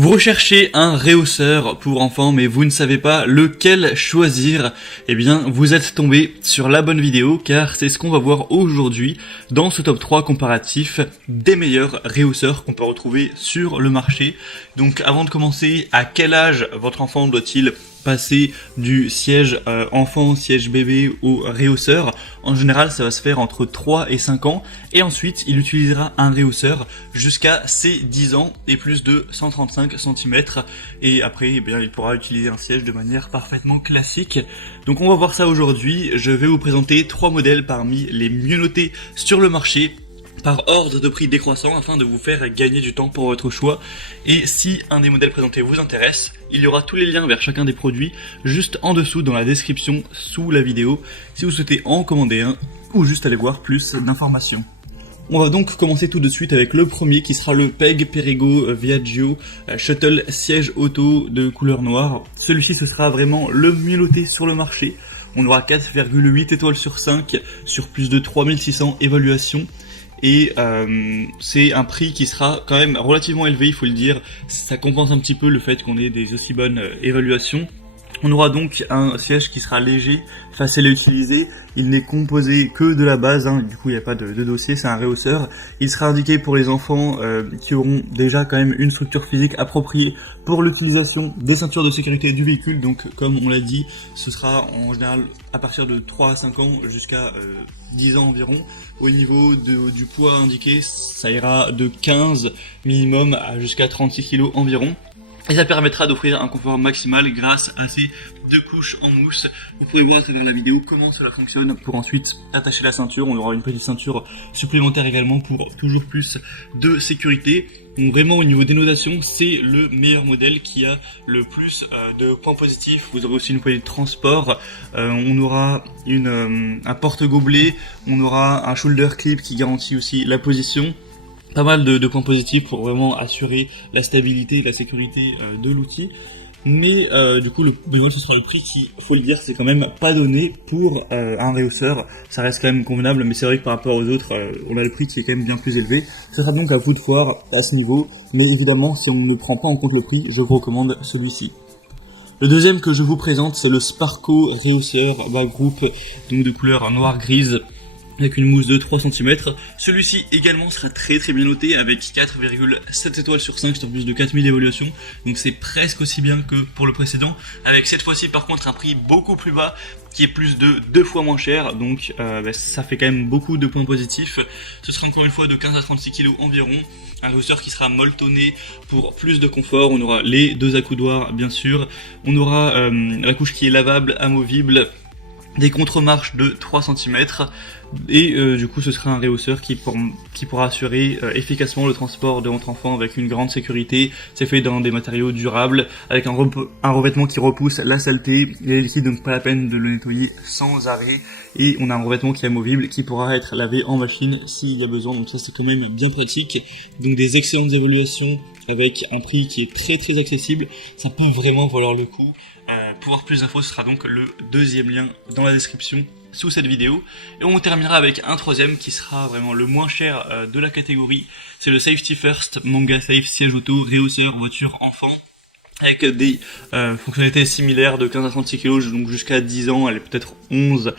Vous recherchez un rehausseur pour enfants mais vous ne savez pas lequel choisir. Eh bien vous êtes tombé sur la bonne vidéo car c'est ce qu'on va voir aujourd'hui dans ce top 3 comparatif des meilleurs rehausseurs qu'on peut retrouver sur le marché. Donc avant de commencer, à quel âge votre enfant doit-il passer du siège enfant, siège bébé au rehausseur? En général, ça va se faire entre 3 et 5 ans et ensuite il utilisera un rehausseur jusqu'à ses 10 ans et plus de 135 cm et après eh bien, il pourra utiliser un siège de manière parfaitement classique. Donc on va voir ça aujourd'hui. Je vais vous présenter 3 modèles parmi les mieux notés sur le marché par ordre de prix décroissant afin de vous faire gagner du temps pour votre choix. Et si un des modèles présentés vous intéresse, il y aura tous les liens vers chacun des produits juste en dessous dans la description sous la vidéo si vous souhaitez en commander un ou juste aller voir plus d'informations. On va donc commencer tout de suite avec le premier qui sera le PEG Perego Viaggio Shuttle siège auto de couleur noire. Celui-ci ce sera vraiment le mieux noté sur le marché. On aura 4,8 étoiles sur 5 sur plus de 3600 évaluations. Et c'est un prix qui sera quand même relativement élevé, il faut le dire. Ça compense un petit peu le fait qu'on ait des aussi bonnes évaluations. On aura donc un siège qui sera léger, facile à utiliser. Il n'est composé que de la base, du coup il n'y a pas de dossier, c'est un rehausseur. Il sera indiqué pour les enfants qui auront déjà quand même une structure physique appropriée pour l'utilisation des ceintures de sécurité du véhicule. Donc comme on l'a dit, ce sera en général à partir de 3 à 5 ans jusqu'à 10 ans environ. Au niveau du poids indiqué, ça ira de 15 minimum à jusqu'à 36 kg environ. Et ça permettra d'offrir un confort maximal grâce à ces 2 couches en mousse. Vous pourrez voir à travers la vidéo comment cela fonctionne pour ensuite attacher la ceinture. On aura une petite ceinture supplémentaire également pour toujours plus de sécurité. Donc vraiment au niveau des notations, c'est le meilleur modèle qui a le plus de points positifs. Vous aurez aussi une poignée de transport, on aura un porte-gobelet, on aura un shoulder clip qui garantit aussi la position. Pas mal de points positifs pour vraiment assurer la stabilité et la sécurité de l'outil. Mais du coup le bémol ce sera le prix qui, faut le dire, c'est quand même pas donné pour un rehausseur. Ça reste quand même convenable, mais c'est vrai que par rapport aux autres, on a le prix qui est quand même bien plus élevé. Ce sera donc à vous de voir à ce niveau, mais évidemment si on ne prend pas en compte le prix, je vous recommande celui-ci. Le deuxième que je vous présente, c'est le Sparco rehausseur bas groupe, donc de couleur noire-grise, avec une mousse de 3 cm. Celui-ci également sera très bien noté avec 4,7 étoiles sur 5 sur plus de 4000 évaluations. Donc c'est presque aussi bien que pour le précédent, avec cette fois-ci par contre un prix beaucoup plus bas qui est plus de 2 fois moins cher. Donc ça fait quand même beaucoup de points positifs. Ce sera encore une fois de 15 à 36 kg environ. Un rehausseur qui sera molletonné pour plus de confort. On aura les 2 accoudoirs bien sûr. On aura la couche qui est lavable, amovible, des contre-marches de 3 cm et du coup ce sera un rehausseur qui pourra assurer efficacement le transport de votre enfant avec une grande sécurité. C'est fait dans des matériaux durables avec un revêtement qui repousse la saleté et les liquides, donc pas la peine de le nettoyer sans arrêt, et on a un revêtement qui est amovible qui pourra être lavé en machine s'il y a besoin, donc ça c'est quand même bien pratique. Donc des excellentes évaluations avec un prix qui est très accessible, ça peut vraiment valoir le coup. Pour voir plus d'infos, ce sera donc le deuxième lien dans la description sous cette vidéo. Et on terminera avec un troisième qui sera vraiment le moins cher de la catégorie. C'est le Safety First Manga Safe siège auto rehausseur voiture enfant, avec des fonctionnalités similaires de 15 à 36 kg, donc jusqu'à 10 ans, elle est peut-être 11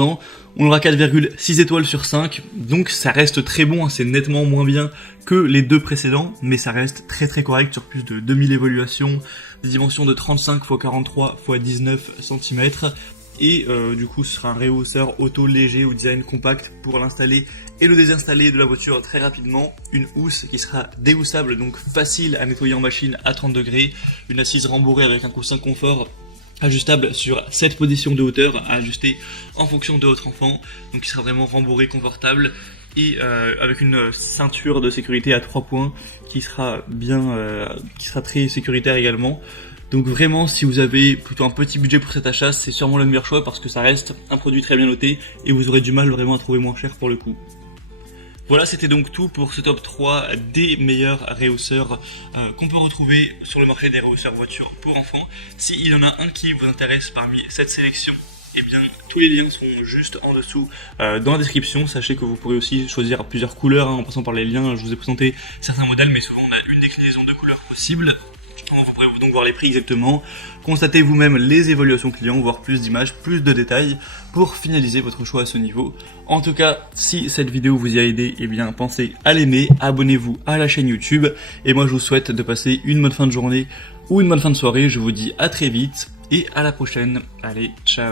ans. On aura 4,6 étoiles sur 5, donc ça reste très bon, c'est nettement moins bien que les 2 précédents, mais ça reste très correct sur plus de 2000 évaluations, des dimensions de 35 x 43 x 19 cm, et du coup ce sera un rehausseur auto léger au design compact pour l'installer et le désinstaller de la voiture très rapidement. Une housse qui sera déhoussable, donc facile à nettoyer en machine à 30 degrés, une assise rembourrée avec un coussin confort ajustable sur 7 positions de hauteur à ajuster en fonction de votre enfant, donc il sera vraiment rembourré, confortable, et avec une ceinture de sécurité à 3 points qui sera très sécuritaire également. Donc vraiment, si vous avez plutôt un petit budget pour cet achat, c'est sûrement le meilleur choix parce que ça reste un produit très bien noté et vous aurez du mal vraiment à trouver moins cher pour le coup. Voilà, c'était donc tout pour ce top 3 des meilleurs rehausseurs qu'on peut retrouver sur le marché des rehausseurs voitures pour enfants. S'il y en a un qui vous intéresse parmi cette sélection, eh bien tous les liens sont juste en dessous dans la description. Sachez que vous pourrez aussi choisir plusieurs couleurs en passant par les liens. Je vous ai présenté certains modèles, mais souvent on a une déclinaison de couleurs possibles. Vous pourrez donc voir les prix exactement, constatez vous-même les évaluations clients, voir plus d'images, plus de détails pour finaliser votre choix à ce niveau. En tout cas, si cette vidéo vous y a aidé, eh bien pensez à l'aimer, abonnez-vous à la chaîne YouTube et moi je vous souhaite de passer une bonne fin de journée ou une bonne fin de soirée. Je vous dis à très vite et à la prochaine. Allez, ciao.